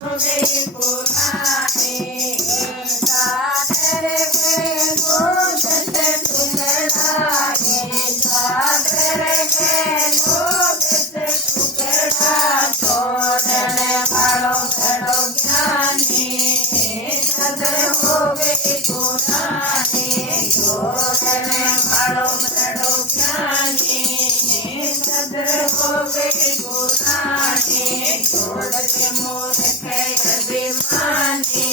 गई पुरानी चादर के गोद से टुकड़ाए चादर के गोद से टुकड़ा छोड़ने वालों बड़ो ज्ञानी चादर हो गई पुरानी छोड़ने वालों बड़ो ज्ञानी चादर हो गई पुरानी छोड़ के मूर्ख अभिमानी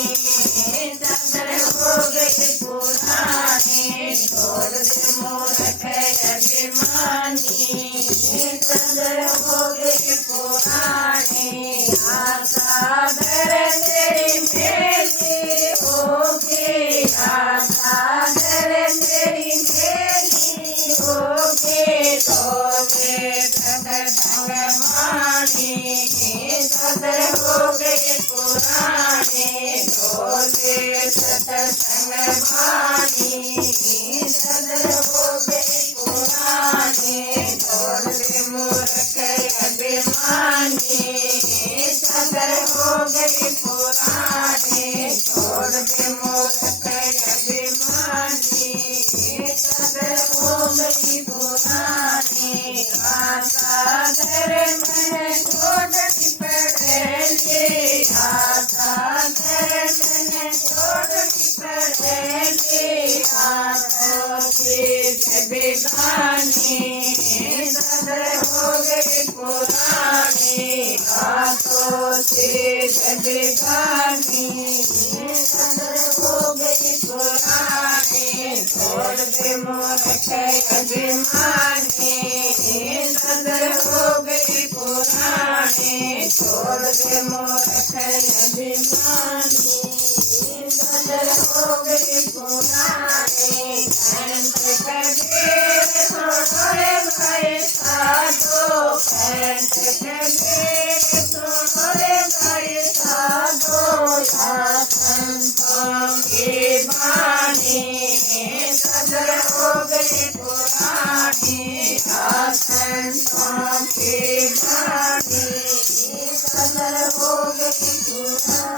चादर हो गई पुरानी छोड़ के मूर्ख अभिमानी चादर हो गई पुरानी चादर तेरी मेरी होगी चादर तेरी मेरी होगी तोगे ढंग मानी चादर हो गई पुरानी ढोले सत्संग मानी चादर हो गई पुरानी ढोले मूर्ख अभिमानी चादर हो गई पुरानी छोड़ दे मूर्ख अभिमानी चादर हो गई पुरानी चादर में छोड़नी पड़ेगी चादर में छोड़नी पड़ेगी हाथों की बेगानी चादर हो गई पुरानी हाथों से बेगानी चादर हो गई पुरानी छोड़ दे मूर्ख अभिमानी चादर हो गई पुरानी छोड़ दे मूर्ख अभिमानी चादर हो गई पुरानी पैंट कबीर छोड़े भाई साधो पैंट कबीर छोड़े भाई साधो या संतों की बानी चादर हो गई पुरानी या संतों की बानी चादर हो गई पुरानी।